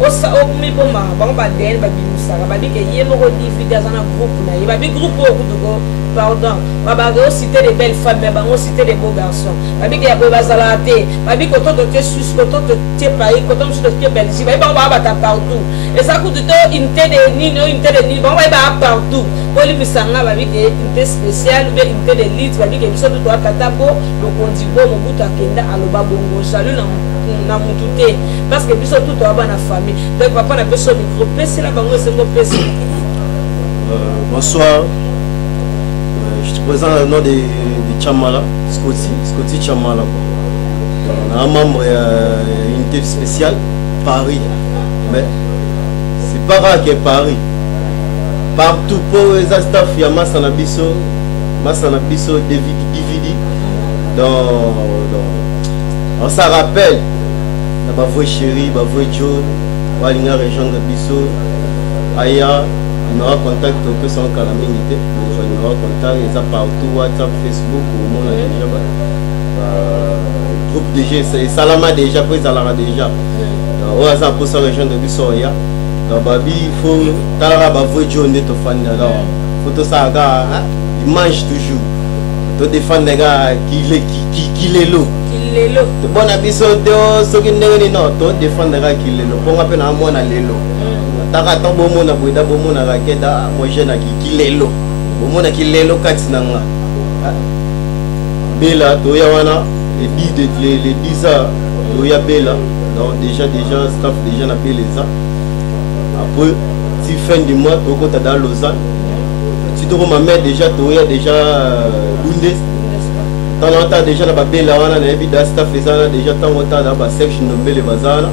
osa okumi boma bango ba den ba bimusaka ba bike yemo ko divide azana groupe na ba bi groupe ko dugo pardon baba go citer des belles femmes mais bango citer des beaux garçons ba bike ya ko bazala te ba bike to te sus ko to te paris ko to sus te Belgique ba bango ba ta partout et ça coûte to inte de ni bango ba partout oli bisanga ba bike inte spécial ou bien inte de lit ba bike biso to katabo le kondibo mobuta kenda aloba bongo salut na mututé parce que biso tout aba na famille donc papa na beso micro pèse la bango c'est mon pèse. Bonsoir, je te présente le nom de Chamala Scotty Chamala. On a un membre d'une unité spéciale Paris, mais c'est pas rare que Paris partout pour les staff il y a Massanabiso DVD donc on s'en rappelle. Ma voix chérie, ma voix Joe, Walinga région de Bisso, Aya, il aura contact au peu sans calamité, il aura contact, ils ont partout, WhatsApp, Facebook, au monde déjà, groupe DG, c'est Salama déjà, puis Salara déjà. On a ça pour sa région de Bisso, Aya. Donc, Babi, il faut, Talara, ma voix Joe, on est au fan de là. Il faut tout ça, il mange toujours. Il faut défendre les gars qui les louent. Lelo to bona biso to soki ndenge no to défendre ka kilelo ponga pe na mona lelo taka to bomo na boida bomo na rakeda mo jeune ki kilelo bomo na kilelo kati na nga bela to ya wana les 10 ans to ya bela donc déjà staff déjà na beleza après si fin du mois to kota dans Lausanne si to ma mère déjà to ya déjà Bundes tant longtemps déjà na babela wana na ebida staff ezana déjà tant longtemps na ba section nombele bazana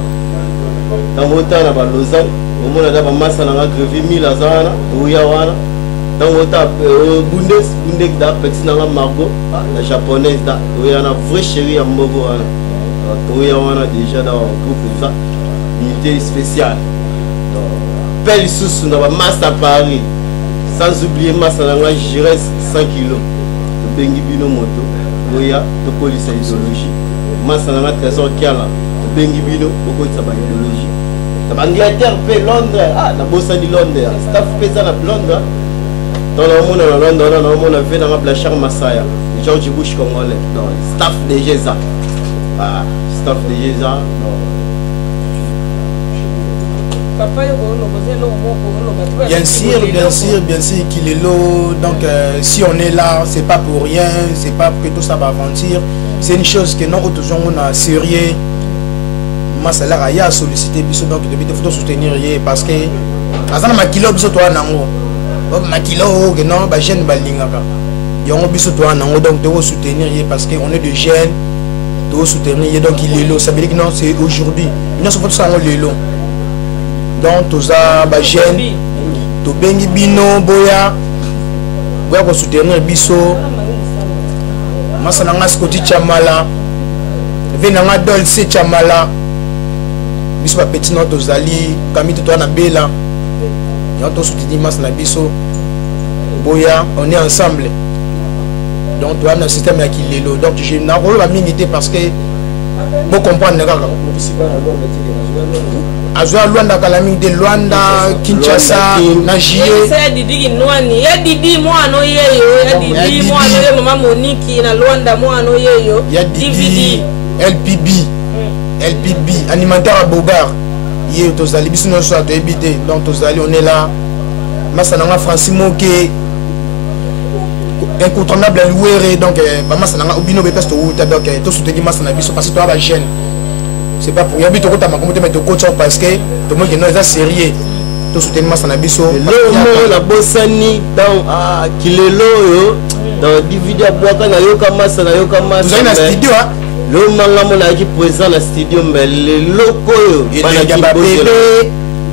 tant longtemps na ba Lausanne au moins là masse na grevi 1000 azana oya wana donc ota bundes da petit na margot la japonaise da oya na vrai chéri ya mbogo wana oya wana déjà dans groupe ça unité spéciale pelle sous na masse à Paris sans oublier masse na Gires 100 kg bengi bino moto oya to police idéologie masse na trésor kiala to bengi bino beaucoup de idéologie Angleterre pe Londres na bossa di Londres staff pe ça na Londres dans le monde na Londres na monde na fait na Blachar Masaya George Bush congolais donc staff de Geza staff de Geza bien sûr qu'il est là donc si on est là c'est pas pour rien c'est pas que tout ça va aventure c'est une chose que nous toujours on a sérieux masala ya solliciter biso donc de faut soutenir parce que azana makilo biso to nango makilo que non ba jeune balingaka yongo biso to nango donc de soutenir parce que on est de jeunes de soutenir donc il est là ça veut dire que non c'est aujourd'hui nous sommes ça on est là donc tous ça ba jeune to bengi bino boya ko soutenir biso masala ngaskoti chamala venanga dolce chamala biso petit note aux alliés kamite toi na bela ya to soutenir mas na biso boya on est ensemble donc toi na système ya kilelo donc je na rôle la minité parce que bon comprendre kaka azwa Luanda Calamité Luanda Kinshasa na JE c'est Didi Nwani ya Didi mwana yeyo ya Didi mwana yeyo mama Monique na Luanda mwana yeyo ya Didi LPB animateur à Bogart hier tozali biso no soit éviter donc tozali on est là masananga Francimo ke incontournable louer donc ba masananga obino be pesto uta donc to soutenir masana biso parce que toi ba jeune c'est pas pour yabito ko tama komote mettre coach parce que to mo que non ça sérieux to soutenir masana biso le la bossani dans kilelo yo dans DVD aboaka na yoka masana tozali na studio le manga mona qui présent la studio mais le loko yo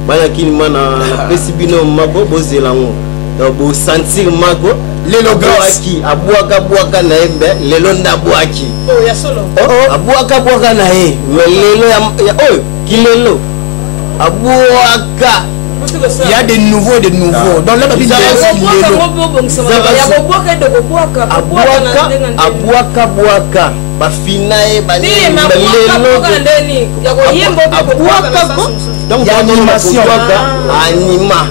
bana kini mana pesibino mabo bozelango donc bo sentir mago lelo graki abuaka na embe lelo ndabwaki ya solo abuaka na e mais lelo ya kilelo abuaka il y a des nouveaux donc là abuaka bafinae donc animation anima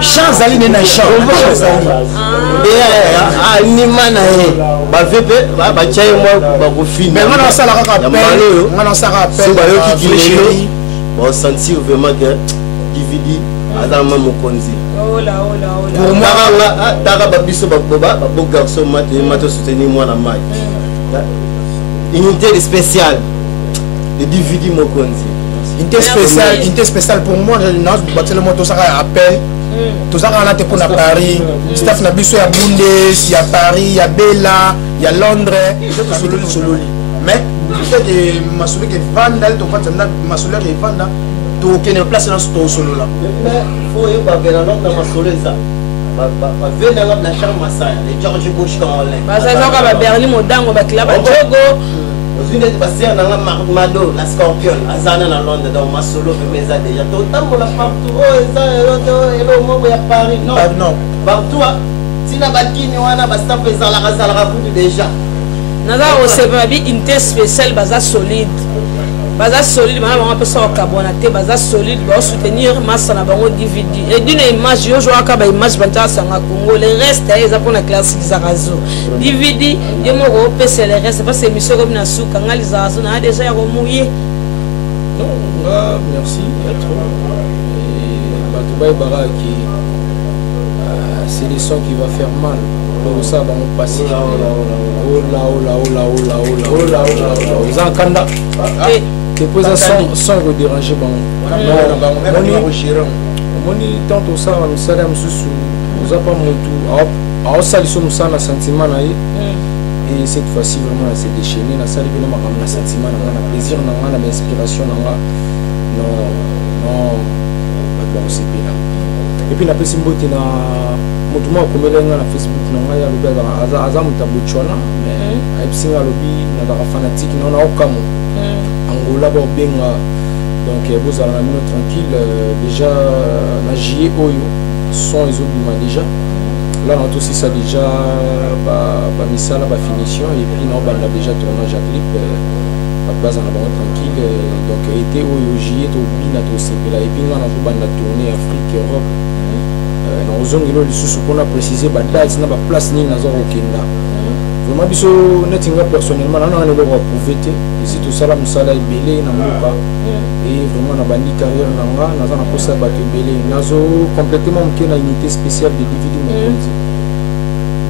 chance ali na chance anima na e bavepe bachaye moi bakofina mais on a ça la rappel on a ça rappel ba yoki kilelo bon sentir vraiment que DVD azama mokonzi pour moi tara babiso baboba babo garçon mato soutenir moi na mai unité spéciale de DVD mokonzi unité spéciale pour moi je battre le moto ça appel tout ça on a été pour na Paris staff na biso ya Bundes ya Paris ya Bella ya Londres sololi mais peut-être masolo que vanda to vanda masolo que vanda to kene place na sto solo là mais faut y pas venir dans masolo ça ba venir dans la chambre Masaya les George Bush congolais baza zoka ba Berlin modango ba club jogo ozine passer na Mado la Scorpion azana na Londres dans masolo mais ça déjà to tambola partout ça elo mo ya Paris non partout sina bakini wana ba staff ezala kutu déjà naza osebabi unité spéciale baza solide maintenant on peut ça au Cabona baza solide ba soutenir massa na bango DVD et d'une image yo joa ka ba image banta sanga Congo le reste eza pour la classe Zarazo DVD yo mo ko pese le reste parce que mission comme na suka ngali Zarazo na déjà ya mouiller merci trop et Batouba Baraki c'est le son qui va faire mal pour ça va on passer oh là ils en kanda depois sans redéranger moni tanto ça nous sala mususu nous a pas motu a sali so nous sana sentiment na et cette fois-ci vraiment c'est déchaîné na sali bien ma sentiment na plaisir na inspiration na non ba osepela et puis na pesi mbote na motu moko akomelenga na Facebook na ngai alobi aza moto abotswana mais ayebisinga alobi nazalaka fanatique nao naokamo angola baobenga donc bozala na mino tranquille déjà na juillet oyo son ezobima déjà là on a aussi ça déjà misala finition et puis on a déjà tournage à clip à base en avant tranquille donc été au juillet au bina to sepela et puis on a banda tourner Afrique Europe na ozongelo lisusu qu'on a précisé ba date na ba place ni nazo okenda vraiment biso netinga personnellement na ngane ko prouver te ici tout ça la musala ebele na mboka et vraiment na bandi carrière nanga naza na posa ba ebele nazo complètement mke na unité spéciale de DVD mokonzi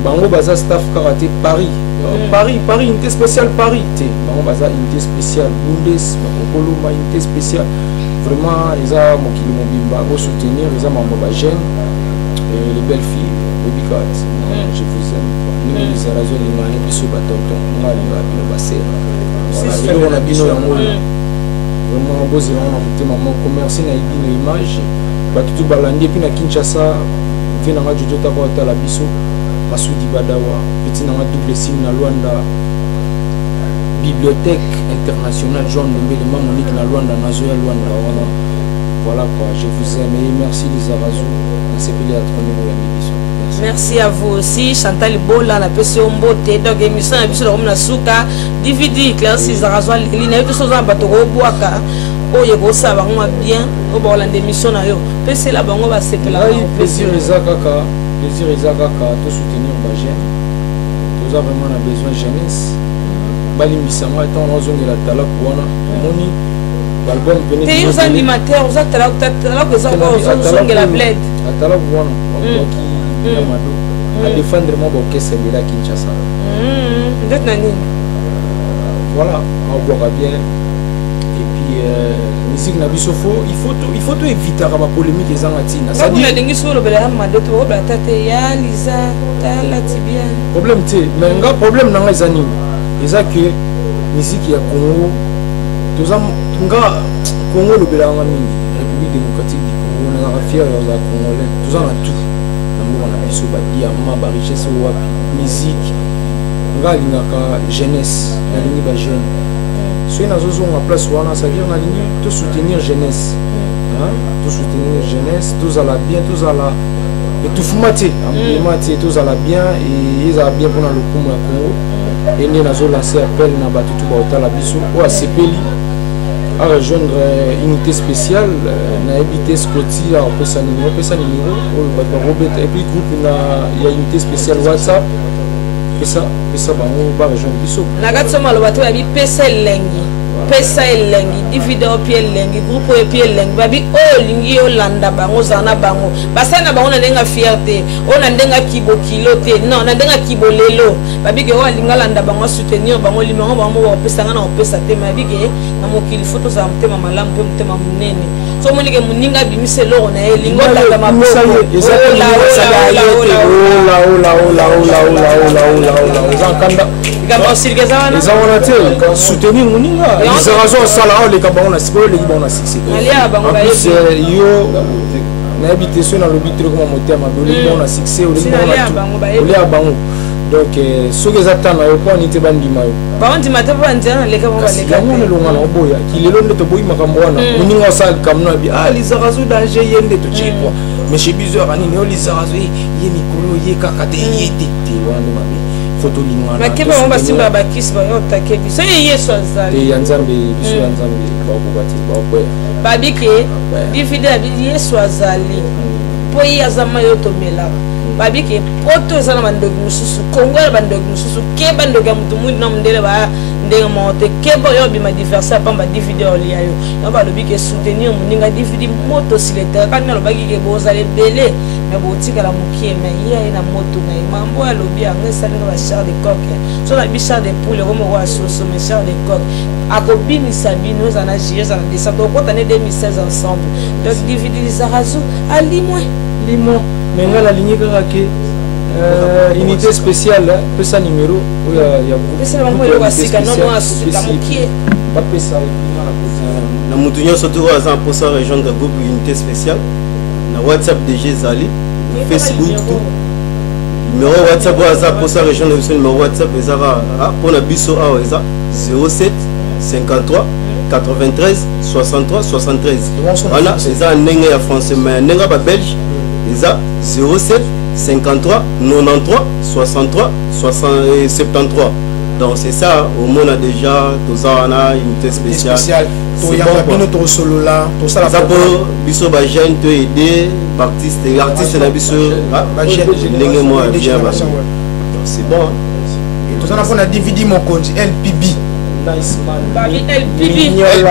bango baza staff karaté Paris Paris unité spéciale Paris te bango baza unité spéciale Bundes makokolo ma unité spéciale vraiment eza mokili mobimba ko soutenir eza mambo ba jeune et les belles filles baby cat je vous aime ni les razo lingane biso ba tonton ngali ba bino ba sera c'est on a bino yango vraiment bozi on a monté maman commerce na ibino image ba tutu balandi puis na Kinshasa vina nga jojo ta ko ta la biso Masudi Badawa, petit dans double signe na Luanda, bibliothèque internationale Jean Ndombele Monique na Luanda, Nazoya Luanda. Voilà quoi, je vous aime et merci les Arazou, on s'est payé à tourner pour l'émission. Merci à vous aussi, Chantal Bola, la PCO Mbote, donc émission à Bissou de Souka, DVD, Claire Cizarazo, il y a tout ça en bateau au Boaka. Oh, il y a ça, bien, au bord de l'émission, PC là, on va se faire plaisir, les Akaka. Plaisir ezakaka to soutenir ba jeune toza vraiment na besoin jeunesse balimbisanga tant ozongela tala kuona moni album pene te aux animateurs aux tala ko ozongela bled atala kuona donc ya mado a défendre mo ba orchestre de la Kinshasa ndet nani voilà on voit bien et puis musique na biso il faut tout éviter la polémique les angatina ça dit ndingi solo bela mado to ba tate ya liza tala tibia problème te mais nga problème nanga ezani eza que musique ya Congo toza nga Congo le bela nga mingi République démocratique du Congo na ka fier ya congolais toza na tout na mbo na biso ba diamant ba richesse wapi musique nga lingaka jeunesse na lingi ba jeune ceux qui sont en place, c'est-à-dire qu'on a tout soutenir jeunesse, tout soutenir jeunesse, tous à la bien, tous à la et tout formaté, tous à la bien et ils ont bien pour le Congo. Et nous avons lancé appel na batutu ba la biso ou à CPLI à rejoindre unité spéciale na habité Scotty à pesa numéro et puis groupe il y a unité spéciale WhatsApp. Pesa bango ba rejoindre biso nakati soma lo bato babi pesa elengi video pie elengi groupe e pie elengi babi o lingi yo landa bango zana bango basana bango na ndenga fierté o na ndenga kibo kilo te non na ndenga kibo lelo babi ke o linga landa bango soutenir bango limango bango ba pesa ngana o pesa te babi ke na mokili photo za mtema malamu pe mtema munene so moni ke muninga bimise loro na elingo landa maboko soutenir Moninga. Les raisons ça là les cabons na siko les bons na succès. Yo na habité sur na lobby trop comme moteur ma les bons na succès ou les bango. Donc ce que j'attends na ko ni te bandi mayo. Ba on dit matin ba ndana les cabons ba les cabons. Mo longa na boya ki lelo ndeto boyi makambo wana. Moninga sa kamno bi les raisons danger yende to chikwa. Mais chez bizarre ani ne les raisons ye mikolo ye kakate ye te wana mabe. Photo lingwana makeba on basimba ba kiss ba yo takebi so yeso azali ya nzambe biso ya nzambe ba kokati ba ko babike bifide abi yeso azali po yazama yo tomela babike poto ezana bandogi mususu Kongo bandogi mususu ke bandogi mutu mundi na mundele ba ndenga monte ke bo yo bima diversa pamba DVD oli ayo no ba lobike soutenir muninga DVD moto sileta kana lobaki ke bozale belé mais botika la mukie mais iya ina moto na mambo ya lobi angesa na char de coq so la bichar de poule comme wa soso mais char de coq akobini sabino zana jier zana descend au compte année 2016 ensemble donc DVD Zarazu ali moi limo mais nga la ligne que unité spéciale pesa numéro ya pesa mambo ya wasika non non asuka mukie ba pesa na mutunyo surtout à 100% rejoindre groupe unité spéciale WhatsApp DG Zali, Facebook tout. Numéro WhatsApp pour sa région de numéro WhatsApp pour la biso 07 53 93 63 73. Voilà, c'est un nègre français, mais un nègre belge, 07 53 93 63 73. Donc c'est ça, au monde a déjà tout ça, on a une unité spéciale. Il y a un solo là, tout ça pour biso ba jeune te aider, artiste la biso, nègre moi bien. C'est bon. Tout ça on a divisé mon compte LPB.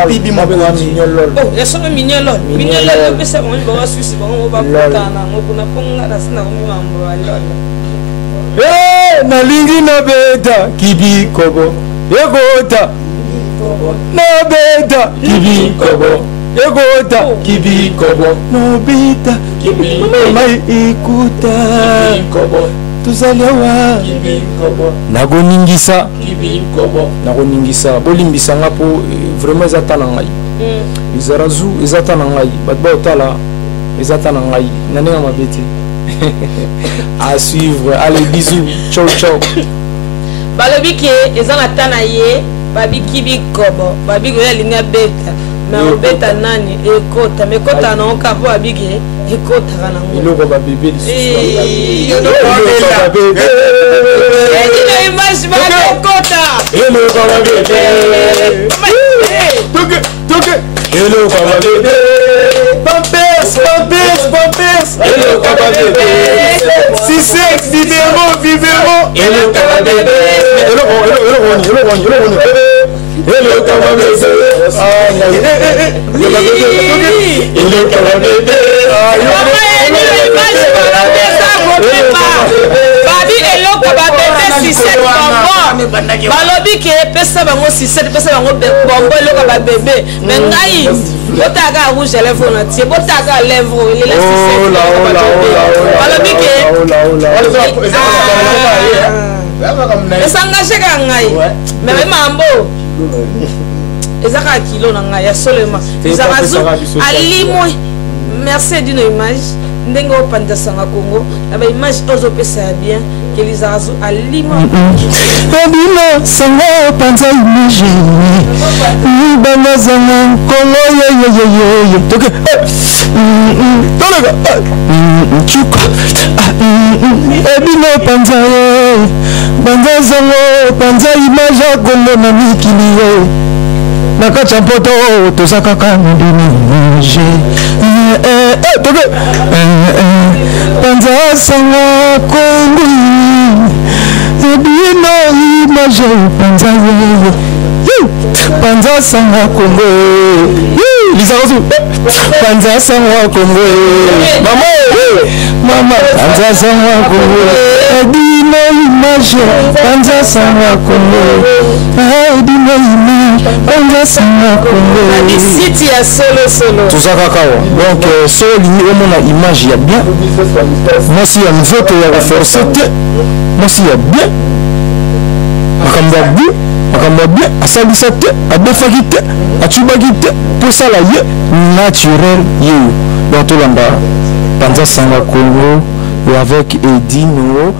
LPB mon compte. Oh, il y a son mignolol. Mignolol, mais ça on va suivre, on va porter on a ponga la sina na lingi na beta kibi kobo egota na beta kibi kobo egota kibi kobo no beta kibi mai ikuta kobo tuzalewa kibi kobo nagoningisa bolimbisa ngapo vraiment ezatana ngai izarazu ezatana ngai batba otala ezatana ngai nanenga mabeti à suivre. Allez, bisous. Ciao, ciao. Balobi ke ezana tana ye, babi kibi kobo, babi ko yalinga beta. Mais beta nani ekota, mais kota na okapo babi ke ekota kana ngo. Iloko ba bébé lisusu. Iloko ba bébé. Edi image ba ekota. Iloko ba bébé. Toke. Iloko ba bébé. Pampers. Hello papa bébé. 6 vivero. Hello papa bébé. Hello papa bébé. Hello papa bébé. Babi hello papa bébé 6 bonbon. Balobi ke pesa bango 6 pesa bango bonbon hello papa bébé. Mais ngai Botaka rouge à lèvres on tient botaka lèvres il est là c'est s'engager ka ngai mais mambo ezaka kilo na ngai seulement ezaka zo alimo merci d'une image ndenge opanda sanga Congo aba image ozo pesa bien que les azo alimo abina sanga panza image bana zanga Congo ye toke tolega chuka abina panza bana zanga panza image Congo na mikili ye nakacha poto tozaka kana image toke panza sanga Congo ebino image panza ye panza sanga Congo lisarosu panza sanga Congo mama panza sanga Congo ebino image panza sanga Congo ebino image panza sanga Congo city ya solo tuzaka kawa donc soli omona image ya bien moi si ya mvoto ya renforcer moi si ya bien makambo bien asalisa te adefaki te atubaki te po sala ye naturel ye donc tolanda panza sanga Congo et avec Edino